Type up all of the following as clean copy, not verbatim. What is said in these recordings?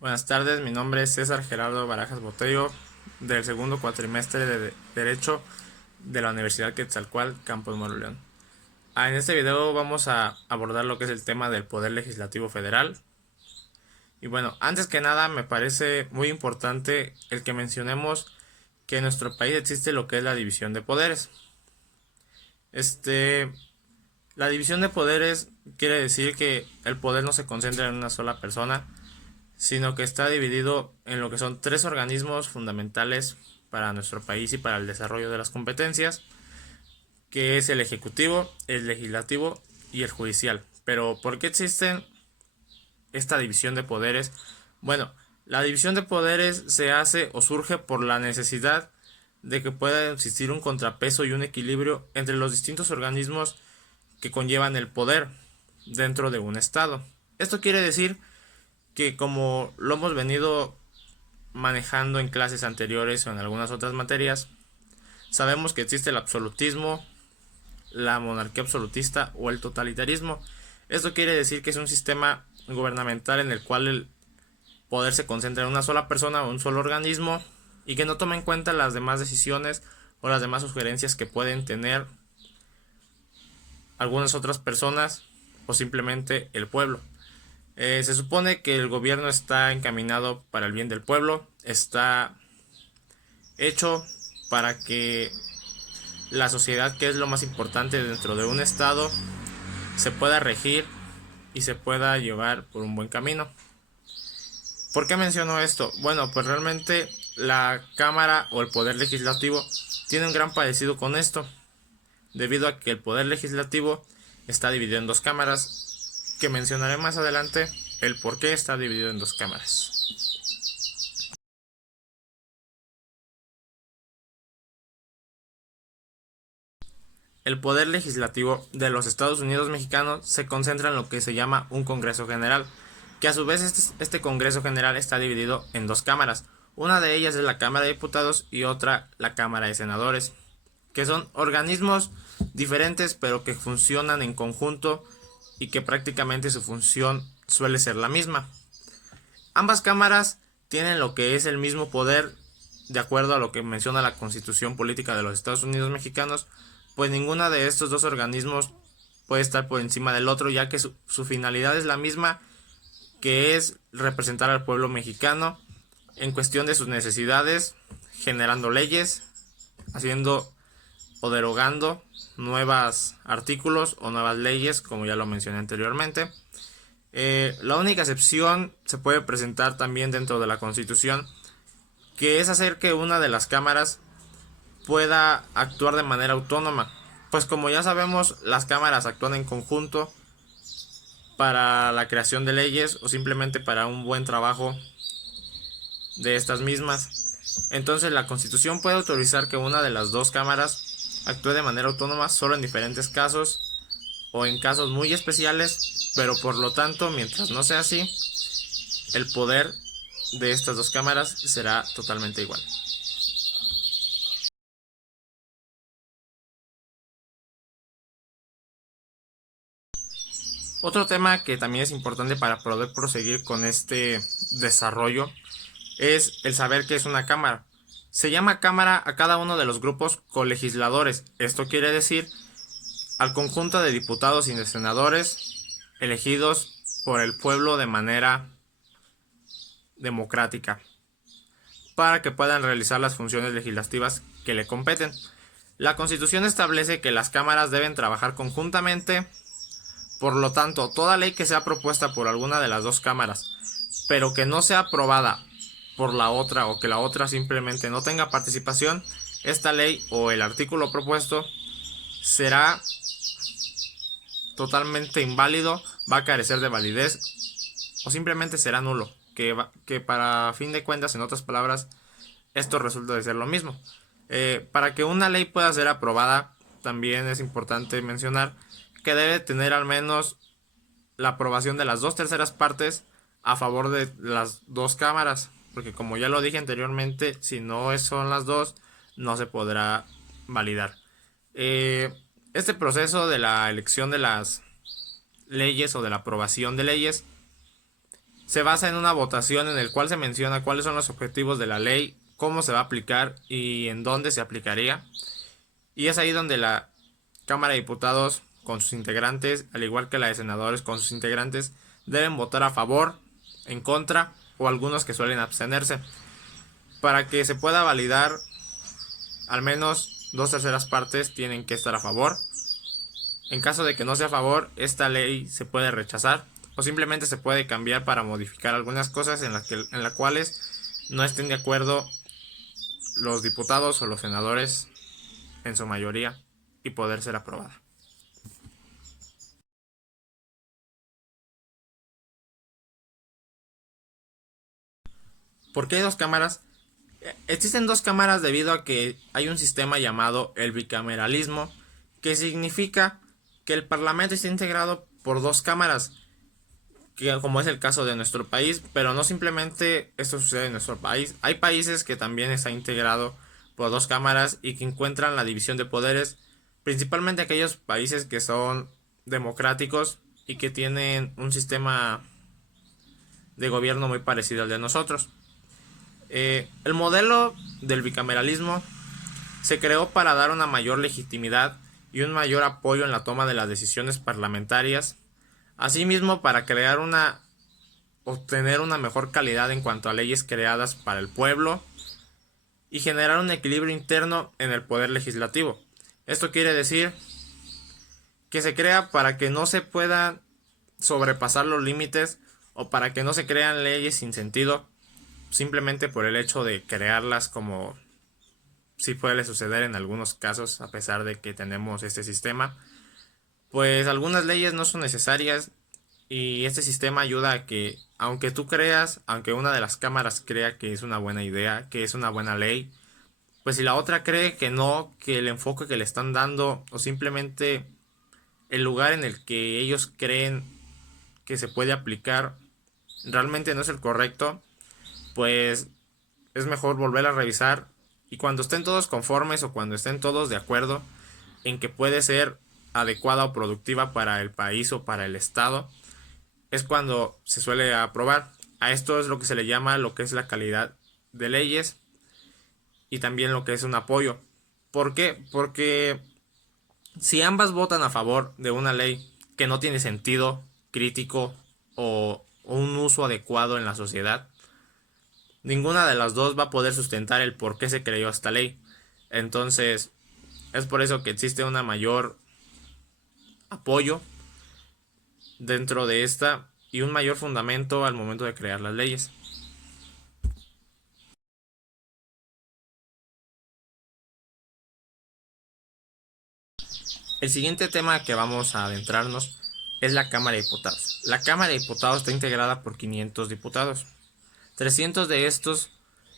Buenas tardes, mi nombre es César Gerardo Barajas Botello, del segundo cuatrimestre de Derecho de la Universidad Quetzalcóatl, Campus Moroleón. En este video vamos a abordar lo que es el tema del Poder Legislativo Federal. Y bueno, antes que nada me parece muy importante el que mencionemos que en nuestro país existe lo que es la división de poderes. Este, la división de poderes quiere decir que el poder no se concentra en una sola persona, sino que está dividido en lo que son tres organismos fundamentales para nuestro país y para el desarrollo de las competencias, que es el ejecutivo, el legislativo y el judicial. Pero ¿por qué existen esta división de poderes? Bueno, la división de poderes se hace o surge por la necesidad de que pueda existir un contrapeso y un equilibrio entre los distintos organismos que conllevan el poder dentro de un estado. Esto quiere decir que, como lo hemos venido manejando en clases anteriores o en algunas otras materias, sabemos que existe el absolutismo, la monarquía absolutista o el totalitarismo. Esto quiere decir que es un sistema gubernamental en el cual el poder se concentra en una sola persona o un solo organismo y que no toma en cuenta las demás decisiones o las demás sugerencias que pueden tener algunas otras personas o simplemente el pueblo. Se supone que el gobierno está encaminado para el bien del pueblo, está hecho para que la sociedad, que es lo más importante dentro de un estado, se pueda regir y se pueda llevar por un buen camino. ¿Por qué menciono esto? Bueno, pues realmente la Cámara o el Poder Legislativo tiene un gran parecido con esto, debido a que el Poder Legislativo está dividido en dos cámaras, que mencionaré más adelante el por qué está dividido en dos cámaras. El poder legislativo de los Estados Unidos mexicanos se concentra en lo que se llama un Congreso General, que a su vez este Congreso General está dividido en dos cámaras. Una de ellas es la Cámara de Diputados y otra la Cámara de Senadores, que son organismos diferentes pero que funcionan en conjunto y que prácticamente su función suele ser la misma. Ambas cámaras tienen lo que es el mismo poder de acuerdo a lo que menciona la Constitución Política de los Estados Unidos Mexicanos, pues ninguna de estos dos organismos puede estar por encima del otro, ya que su finalidad es la misma, que es representar al pueblo mexicano en cuestión de sus necesidades, generando leyes, haciendo o derogando nuevos artículos o nuevas leyes, como ya lo mencioné anteriormente. La única excepción se puede presentar también dentro de la Constitución, que es hacer que una de las cámaras pueda actuar de manera autónoma. Pues como ya sabemos, las cámaras actúan en conjunto para la creación de leyes o simplemente para un buen trabajo de estas mismas. Entonces la Constitución puede autorizar que una de las dos cámaras actúe de manera autónoma solo en diferentes casos o en casos muy especiales, pero por lo tanto, mientras no sea así, el poder de estas dos cámaras será totalmente igual. Otro tema que también es importante para poder proseguir con este desarrollo es el saber qué es una cámara. Se llama cámara a cada uno de los grupos colegisladores. Esto quiere decir al conjunto de diputados y de senadores elegidos por el pueblo de manera democrática para que puedan realizar las funciones legislativas que le competen. La Constitución establece que las cámaras deben trabajar conjuntamente. Por lo tanto, toda ley que sea propuesta por alguna de las dos cámaras, pero que no sea aprobada por la otra o que la otra simplemente no tenga participación, esta ley o el artículo propuesto será totalmente inválido, va a carecer de validez o simplemente será nulo, que para fin de cuentas, en otras palabras, esto resulta de ser lo mismo. Para que una ley pueda ser aprobada, también es importante mencionar que debe tener al menos la aprobación de las dos terceras partes a favor de las dos cámaras, porque como ya lo dije anteriormente, si no son las dos, no se podrá validar. Este proceso de la elección de las leyes o de la aprobación de leyes se basa en una votación en el cual se menciona cuáles son los objetivos de la ley, cómo se va a aplicar y en dónde se aplicaría. Y es ahí donde la Cámara de Diputados con sus integrantes, al igual que la de senadores con sus integrantes, deben votar a favor, en contra o algunos que suelen abstenerse. Para que se pueda validar, al menos 2/3 tienen que estar a favor. En caso de que no sea a favor, esta ley se puede rechazar o simplemente se puede cambiar para modificar algunas cosas en las cuales no estén de acuerdo los diputados o los senadores en su mayoría y poder ser aprobada. ¿Por qué hay dos cámaras? Existen dos cámaras debido a que hay un sistema llamado el bicameralismo, que significa que el Parlamento está integrado por dos cámaras, que como es el caso de nuestro país, pero no simplemente esto sucede en nuestro país. Hay países que también está integrado por dos cámaras y que encuentran la división de poderes, principalmente aquellos países que son democráticos y que tienen un sistema de gobierno muy parecido al de nosotros. El modelo del bicameralismo se creó para dar una mayor legitimidad y un mayor apoyo en la toma de las decisiones parlamentarias, asimismo para obtener una mejor calidad en cuanto a leyes creadas para el pueblo y generar un equilibrio interno en el poder legislativo. Esto quiere decir que se crea para que no se puedan sobrepasar los límites o para que no se crean leyes sin sentido simplemente por el hecho de crearlas, como sí puede suceder en algunos casos a pesar de que tenemos este sistema. Pues algunas leyes no son necesarias y este sistema ayuda a que, aunque una de las cámaras crea que es una buena idea, que es una buena ley, pues si la otra cree que no, que el enfoque que le están dando o simplemente el lugar en el que ellos creen que se puede aplicar realmente no es el correcto, pues es mejor volver a revisar y cuando estén todos conformes o cuando estén todos de acuerdo en que puede ser adecuada o productiva para el país o para el estado, es cuando se suele aprobar. A esto es lo que se le llama lo que es la calidad de leyes y también lo que es un apoyo. ¿Por qué? Porque si ambas votan a favor de una ley que no tiene sentido crítico o un uso adecuado en la sociedad, ninguna de las dos va a poder sustentar el por qué se creó esta ley. Entonces, es por eso que existe una mayor apoyo dentro de esta y un mayor fundamento al momento de crear las leyes. El siguiente tema que vamos a adentrarnos es la Cámara de Diputados. La Cámara de Diputados está integrada por 500 diputados. 300 de estos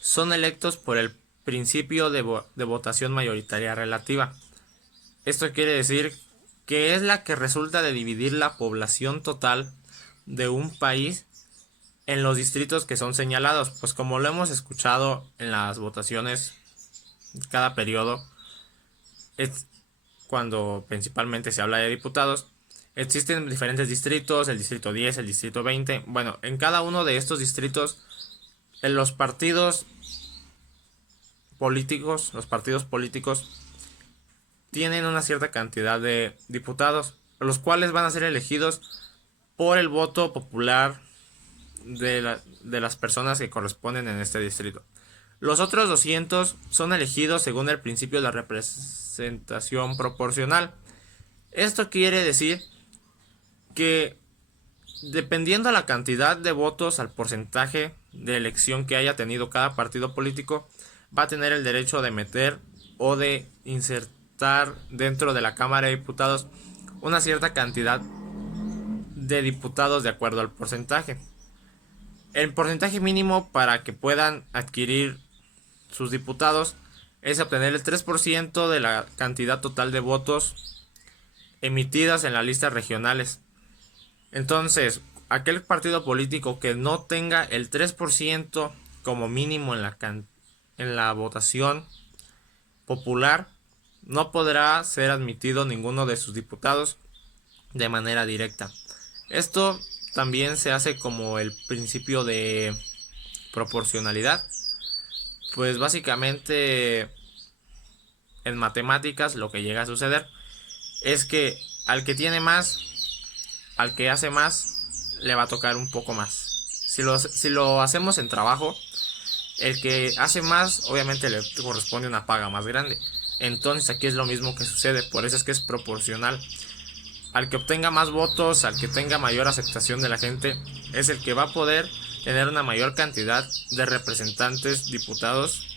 son electos por el principio de votación mayoritaria relativa. Esto quiere decir que es la que resulta de dividir la población total de un país en los distritos que son señalados, pues como lo hemos escuchado en las votaciones cada periodo, es cuando principalmente se habla de diputados, existen diferentes distritos, el distrito 10, el distrito 20, bueno, en cada uno de estos distritos, en los partidos políticos tienen una cierta cantidad de diputados, los cuales van a ser elegidos por el voto popular de las personas que corresponden en este distrito. Los otros 200 son elegidos según el principio de la representación proporcional. Esto quiere decir que dependiendo la cantidad de votos al porcentaje de elección que haya tenido cada partido político, va a tener el derecho de meter o de insertar dentro de la Cámara de Diputados una cierta cantidad de diputados de acuerdo al porcentaje. El porcentaje mínimo para que puedan adquirir sus diputados es obtener el 3% de la cantidad total de votos emitidas en las listas regionales. Entonces, aquel partido político que no tenga el 3% como mínimo en la votación popular no podrá ser admitido ninguno de sus diputados de manera directa. Esto también se hace como el principio de proporcionalidad. Pues básicamente en matemáticas lo que llega a suceder es que al que tiene más, al que hace más, le va a tocar un poco más. Si lo hacemos en trabajo, el que hace más obviamente le corresponde una paga más grande. Entonces aquí es lo mismo que sucede, por eso es que es proporcional. Al que obtenga más votos, al que tenga mayor aceptación de la gente, es el que va a poder tener una mayor cantidad de representantes, diputados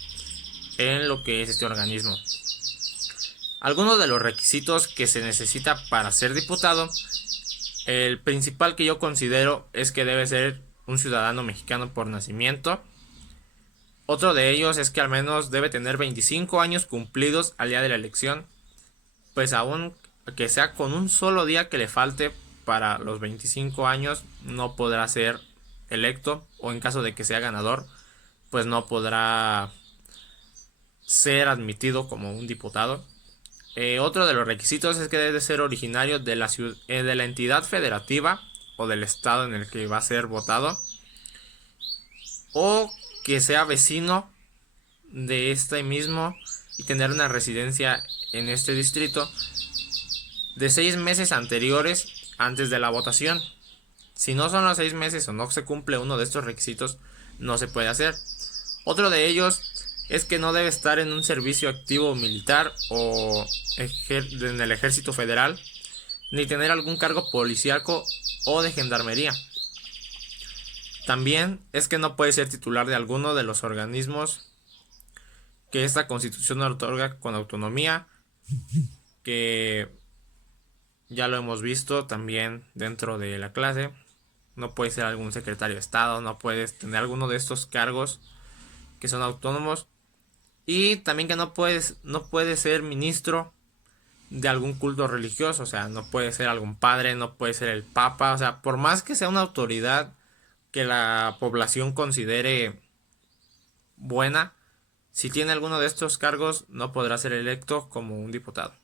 en lo que es este organismo. Algunos de los requisitos que se necesita para ser diputado, el principal que yo considero es que debe ser un ciudadano mexicano por nacimiento. Otro de ellos es que al menos debe tener 25 años cumplidos al día de la elección, pues aún que sea con un solo día que le falte para los 25 años no podrá ser electo, o en caso de que sea ganador pues no podrá ser admitido como un diputado. Otro de los requisitos es que debe ser originario de la entidad federativa o del estado en el que va a ser votado, o que sea vecino de este mismo y tener una residencia en este distrito de 6 meses anteriores antes de la votación. Si no son los 6 meses o no se cumple uno de estos requisitos, no se puede hacer. Otro de ellos es que no debe estar en un servicio activo militar o en el ejército federal, ni tener algún cargo policíaco o de gendarmería. También es que no puede ser titular de alguno de los organismos que esta constitución otorga con autonomía, que ya lo hemos visto también dentro de la clase. No puede ser algún secretario de Estado, no puedes tener alguno de estos cargos que son autónomos. Y también que no puede ser ministro de algún culto religioso, o sea, no puede ser algún padre, no puede ser el papa, o sea, por más que sea una autoridad que la población considere buena, si tiene alguno de estos cargos no podrá ser electo como un diputado.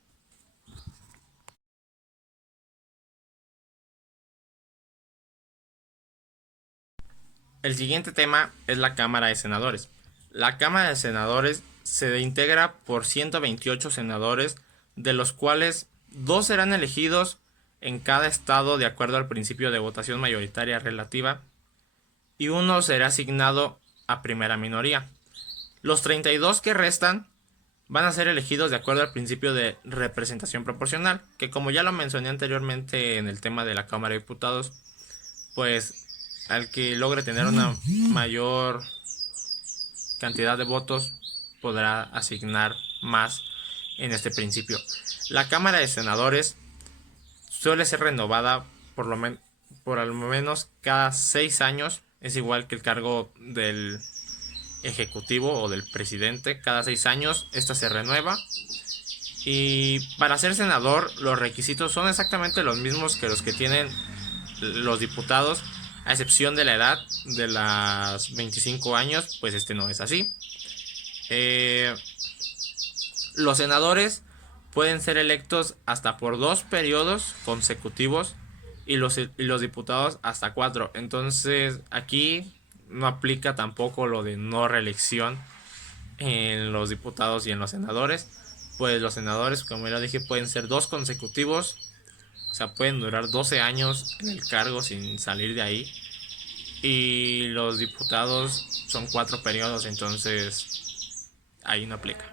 El siguiente tema es la Cámara de Senadores. La Cámara de Senadores se integra por 128 senadores, de los cuales 2 serán elegidos en cada estado de acuerdo al principio de votación mayoritaria relativa, y 1 será asignado a primera minoría. Los 32 que restan van a ser elegidos de acuerdo al principio de representación proporcional, que como ya lo mencioné anteriormente en el tema de la Cámara de Diputados, pues al que logre tener una mayor cantidad de votos podrá asignar más en este principio. La Cámara de Senadores suele ser renovada por al menos cada 6 años. Es igual que el cargo del ejecutivo o del presidente. Cada 6 años esta se renueva. Y para ser senador los requisitos son exactamente los mismos que los que tienen los diputados, a excepción de la edad de las 25 años, pues este no es así. Los senadores pueden ser electos hasta por 2 periodos consecutivos y los diputados hasta 4. Entonces aquí no aplica tampoco lo de no reelección en los diputados y en los senadores, pues los senadores, como ya dije, pueden ser 2 consecutivos, o sea, pueden durar 12 años en el cargo sin salir de ahí, y los diputados son 4 periodos, entonces ahí no aplica.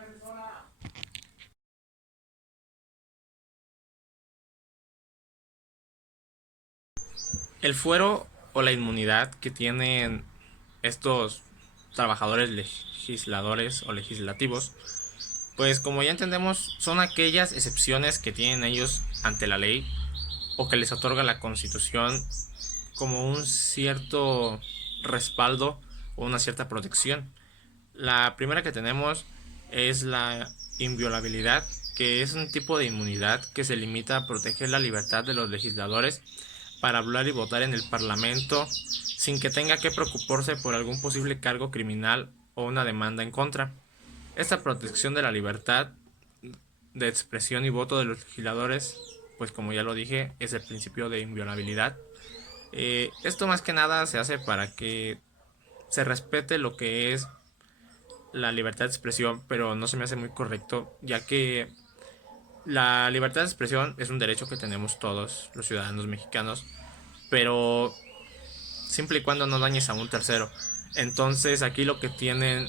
El fuero o la inmunidad que tienen estos trabajadores legisladores o legislativos, pues como ya entendemos, son aquellas excepciones que tienen ellos ante la ley o que les otorga la Constitución como un cierto respaldo o una cierta protección. La primera que tenemos es la inviolabilidad, que es un tipo de inmunidad que se limita a proteger la libertad de los legisladores para hablar y votar en el Parlamento sin que tenga que preocuparse por algún posible cargo criminal o una demanda en contra. Esta protección de la libertad de expresión y voto de los legisladores, pues como ya lo dije, es el principio de inviolabilidad. Esto más que nada se hace para que se respete lo que es la libertad de expresión, pero no se me hace muy correcto, ya que la libertad de expresión es un derecho que tenemos todos los ciudadanos mexicanos, pero siempre y cuando no dañes a un tercero. Entonces aquí lo que tienen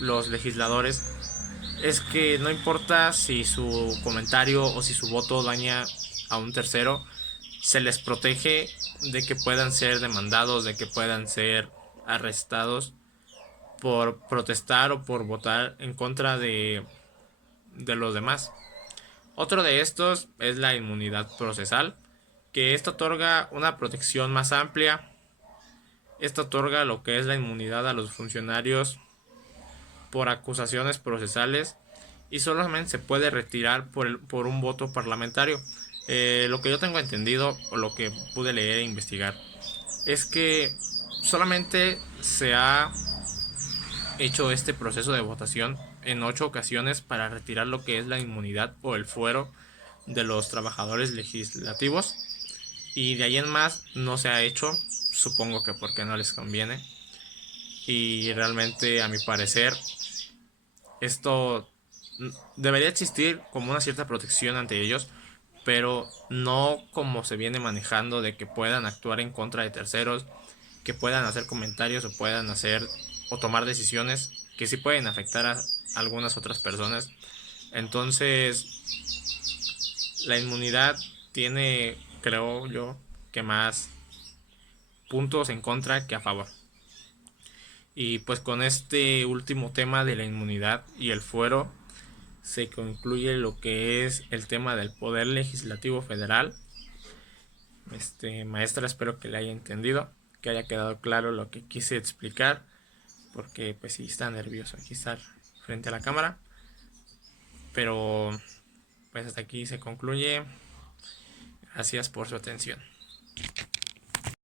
los legisladores es que no importa si su comentario o si su voto daña a un tercero, se les protege de que puedan ser demandados, de que puedan ser arrestados por protestar o por votar en contra de los demás. Otro de estos es la inmunidad procesal, que esto otorga una protección más amplia. Esto otorga lo que es la inmunidad a los funcionarios por acusaciones procesales y solamente se puede retirar por un voto parlamentario. Lo que yo tengo entendido o lo que pude leer e investigar es que solamente se ha hecho este proceso de votación en 8 ocasiones para retirar lo que es la inmunidad o el fuero de los trabajadores legislativos, y de ahí en más no se ha hecho, supongo que porque no les conviene, y realmente a mi parecer esto debería existir como una cierta protección ante ellos, pero no como se viene manejando de que puedan actuar en contra de terceros, que puedan hacer comentarios o puedan hacer o tomar decisiones que sí pueden afectar a algunas otras personas. Entonces, la inmunidad tiene, creo yo, que más puntos en contra que a favor. Y pues con este último tema de la inmunidad y el fuero se concluye lo que es el tema del poder legislativo federal. Maestra, espero que le haya entendido, que haya quedado claro lo que quise explicar, porque pues sí está nervioso aquí estar frente a la cámara. Pero pues hasta aquí se concluye. Gracias por su atención.